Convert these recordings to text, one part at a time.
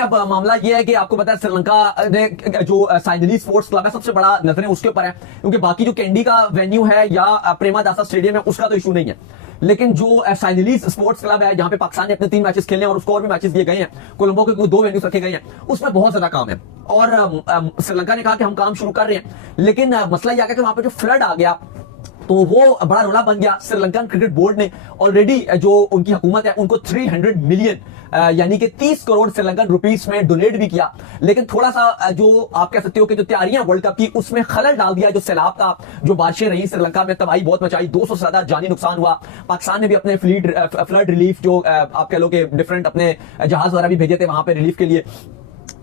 अब मामला ये है कि आपको पता है श्रीलंका ने जो साइनली स्पोर्ट्स क्लब है सबसे बड़ा नजरें उसके ऊपर है, क्योंकि बाकी जो कैंडी का वेन्यू है या प्रेमादासा स्टेडियम है उसका तो इशू नहीं है, लेकिन जो साइनली स्पोर्ट्स क्लब है जहां पे पाकिस्तान ने अपने 3 मैचेस खेले और उसको और भी मैचेस दिए गए हैं, कोलंबो के 2 वेन्यूज रखे गए हैं, उसमें बहुत ज्यादा काम है और श्रीलंका ने कहा कि हम काम शुरू कर रहे हैं, लेकिन मसला यह आ गया कि वहां पे जो फ्लड आ गया तो वो बड़ा रोला बन गया। श्रीलंकन क्रिकेट बोर्ड ने ऑलरेडी जो उनकी हुकूमत है उनको 300 मिलियन यानी कि 30 करोड़ श्रीलंकन रुपीस में डोनेट भी किया, लेकिन थोड़ा सा जो आप कह सकते हो कि जो तैयारियां वर्ल्ड कप की उसमें खलल डाल दिया। जो सैलाब का जो बारिशें रही श्रीलंका में, तबाही बहुत मचाई, 200 से ज्यादा जानी नुकसान हुआ। पाकिस्तान ने भी अपने फ्लड रिलीफ जो आप कह लो कि डिफरेंट अपने जहाज वगैरह भी भेजे थे वहां पे रिलीफ के लिए,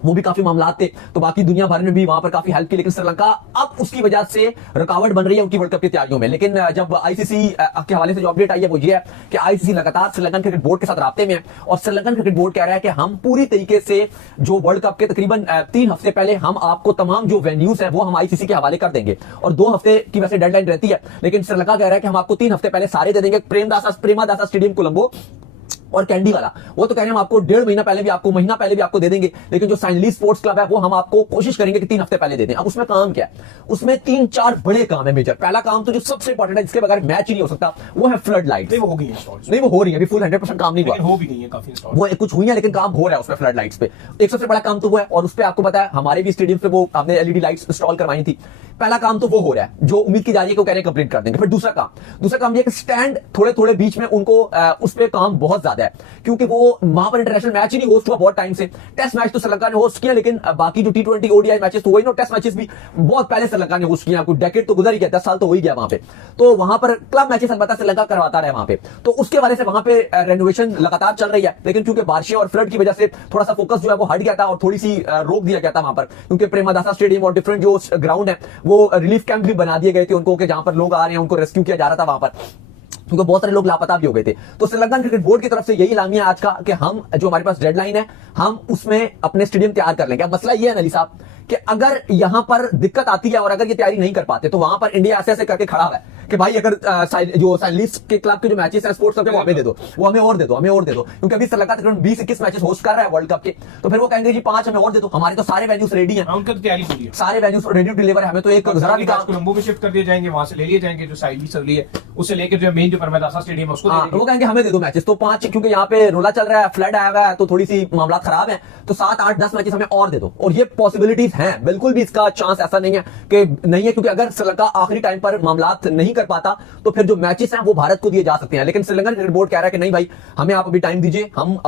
वो भी काफी मामला थे, तो बाकी दुनिया भर में भी वहां पर काफी हेल्प की, लेकिन श्रीलंका अब उसकी वजह से रुकावट बन रही है उनकी वर्ल्ड कप की तैयारियों में। लेकिन जब आईसीसी के हवाले से जो अपडेट आई है वो ये है कि आईसीसी लगातार श्रीलंकन क्रिकेट बोर्ड के साथ राब्ते में है और श्रीलंकन क्रिकेट बोर्ड कह रहा है कि हम पूरी तरीके से जो वर्ल्ड कप के तकरीबन 3 हफ्ते पहले हम आपको तमाम जो वेन्यूज है वो हम आईसीसी के हवाले कर देंगे, और 2 हफ्ते की वैसे डेडलाइन रहती है, लेकिन श्रीलंका कह रहा है कि हम आपको 3 हफ्ते पहले सारे दे देंगे। प्रेमादासा स्टेडियम कोलंबो और कैंडी वाला वो तो कह रहे हैं हम आपको 1.5 महीना पहले भी आपको महीना पहले भी आपको दे देंगे, लेकिन जो साइनली स्पोर्ट्स क्लब है वो हम आपको कोशिश करेंगे कि 3 हफ्ते पहले दे दें। अब उसमें काम क्या है? उसमें 3-4 बड़े काम है मेजर। पहला काम तो जो सबसे इंपॉर्टेंट है जिसके बगैर मैच ही नहीं हो सकता वो है फ्लड लाइट। नहीं वो हो गई है इंस्टॉल, नहीं वो हो रही है, अभी फुल 100% काम नहीं हुआ, हो भी गई है काफी इंस्टॉल, वो कुछ हुई है लेकिन काम हो रहा है उसमें फ्लड लाइट्स पे। एक सबसे बड़ा काम तो वो है, और उस पर आपको पता है हमारे भी स्टेडियम पे वो हमने एलईडी लाइट्स इंस्टॉल करवाई थी। पहला काम तो वो हो रहा है जो उम्मीद की जा रही है कि वो कह रहे हैं कंप्लीट कर देंगे। फिर दूसरा काम ये कि स्टैंड थोड़े थोड़े बीच में उनको उस पर काम बहुत ज्यादा है, क्योंकि वो वहां पर इंटरनेशनल मैच ही नहीं होस्ट हुआ बहुत टाइम से। टेस्ट मैच तो श्रीलंका ने होस्ट किया, लेकिन बाकी जो T20 ओडीआई मैचेस तो वही ना, टेस्ट मैचेस भी बहुत पहले श्रीलंका ने होस्ट किया, कुछ डेकेड तो गुजर ही गया, 10 साल तो हो ही गया वहां पे। तो वहां पर क्लब मैचेस अलबत्ता श्रीलंका करवाता रहा वहां पे, तो उसके वजह से वहां पे रेनोवेशन लगातार चल रही है, लेकिन क्योंकि बारिशें और फ्लड की वजह से थोड़ा सा फोकस जो है वो हट गया था और थोड़ी सी रोक दिया गया था वहां पर, क्योंकि प्रेमादासा स्टेडियम और डिफरेंट जो ग्राउंड है वो रिलीफ कैंप भी बना दिए गए थे उनको, कि जहां पर लोग आ रहे हैं उनको रेस्क्यू किया जा रहा था वहां पर, क्योंकि बहुत सारे लोग लापता भी हो गए थे। तो श्रीलंकन क्रिकेट बोर्ड की तरफ से यही लामिया आज का कि हम जो हमारे पास डेडलाइन है हम उसमें अपने स्टेडियम तैयार कर लेंगे। अब मसला यह है नली साहब कि अगर यहां पर दिक्कत आती है और अगर ये तैयारी नहीं कर पाते तो वहां पर इंडिया ऐसे ऐसे करके खड़ा है कि भाई अगर जो साइनलीज के क्लब के जो मैचेस है स्पोर्ट्स क्लब हमें दे दो, वो हमें और दे दो, क्योंकि अभी श्रीलंका तकरीबन 20-21 मैचेस होस्ट कर रहा है वर्ल्ड कप के, तो फिर वो कहेंगे जी 5 हमें और दे दो, हमारे तो सारे वेन्यूज रेडी हैं, उनकी तो तैयारी पूरी है, सारे वेन्यूज रेडी टू डिलीवर है, हमें तो एक जरा भी काम कोलंबो में शिफ्ट कर दिए जाएंगे, वहां से ले लिए जाएंगे जो साइड चल रही है उससे लेकर जो मेन जो प्रेमादासा स्टेडियम है उसको वो कहेंगे हमें दे दो मैचेस, तो 5 क्योंकि यहाँ पे रोला चल रहा है, फ्लड आया हुआ है तो थोड़ी सी मामला खराब है, तो 7-8-10 मैचेस हमें और दे दो। और ये पॉसिबिलिटीज हैं, बिल्कुल भी इसका चांस ऐसा नहीं है कि नहीं है, क्योंकि अगर श्रीलंका आखिरी टाइम पर मामला नहीं कर पाता तो फिर जो मैचेस हैं वो भारत को दिए जा सकते हैं, लेकिन श्रीलंकन क्रिकेट बोर्ड कह रहा है कि नहीं भाई हमें आप अभी टाइम दीजिए, हम